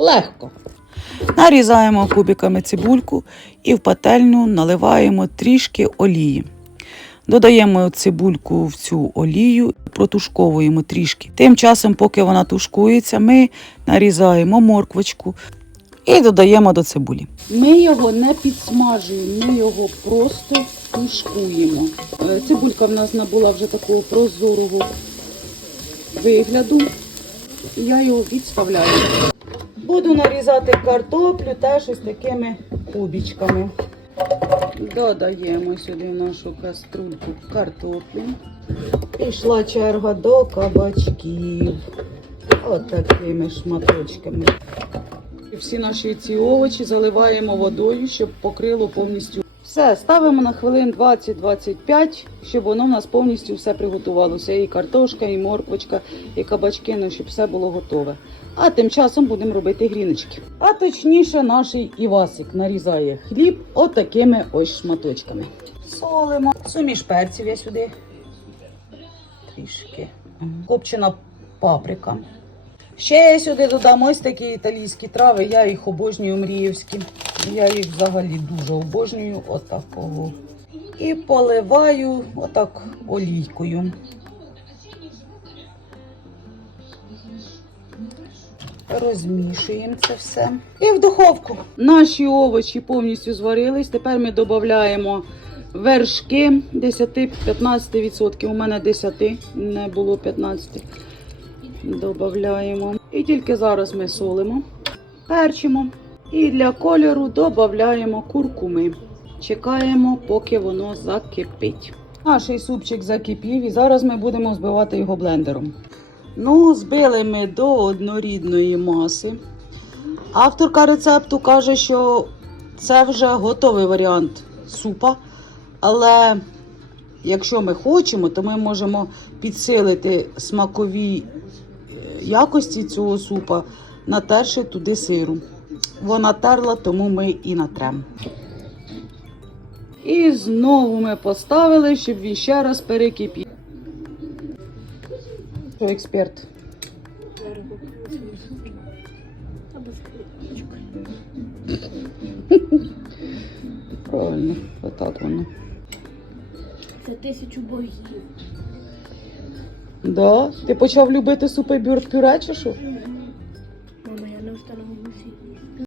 легко. Нарізаємо кубиками цибульку і в пательню наливаємо трішки олії. Додаємо цибульку в цю олію, протушковуємо трішки. Тим часом, поки вона тушкується, ми нарізаємо морквочку і додаємо до цибулі. Ми його не підсмажуємо, ми його просто тушкуємо. Е, Цибулька в нас набула вже такого прозорого вигляду. Я його відставляю. Буду нарізати картоплю теж ось такими кубічками. Додаємо сюди в нашу каструльку картоплю. Пішла черга до кабачків. От такими шматочками. Всі наші ці овочі заливаємо водою, щоб покрило повністю. Все, ставимо на хвилин 20-25, щоб воно в нас повністю все приготувалося. І картошка, і морквочка, і кабачки, ну, щоб все було готове. А тим часом будемо робити гріночки. А точніше, наш Івасик нарізає хліб отакими ось шматочками. Солимо. Суміш перців я сюди. Трішки. Копчена паприка. Ще я сюди додам ось такі італійські трави. Я їх обожнюю мріївські. Я їх взагалі дуже обожнюю. Отакого. І поливаю отак олійкою. Розмішуємо це все. І в духовку. Наші овочі повністю зварились. Тепер ми додаємо вершки 10-15%. У мене 10, не було 15. Додаємо. І тільки зараз ми солимо, перчимо. І для кольору додаємо куркуми. Чекаємо, поки воно закипить. Наш супчик закипів і зараз ми будемо збивати його блендером. Ну, збили ми до однорідної маси. Авторка рецепту каже, що це вже готовий варіант супа. Але якщо ми хочемо, то ми можемо підсилити смакові е, якості цього супа, натерши туди сиру. Вона терла, тому ми і натрем. І знову ми поставили, щоб він ще раз перекипів. Що експерт? Правильно, отак воно. Це тисячу богів. Да? Ти почав любити супи бюр пюре чи що?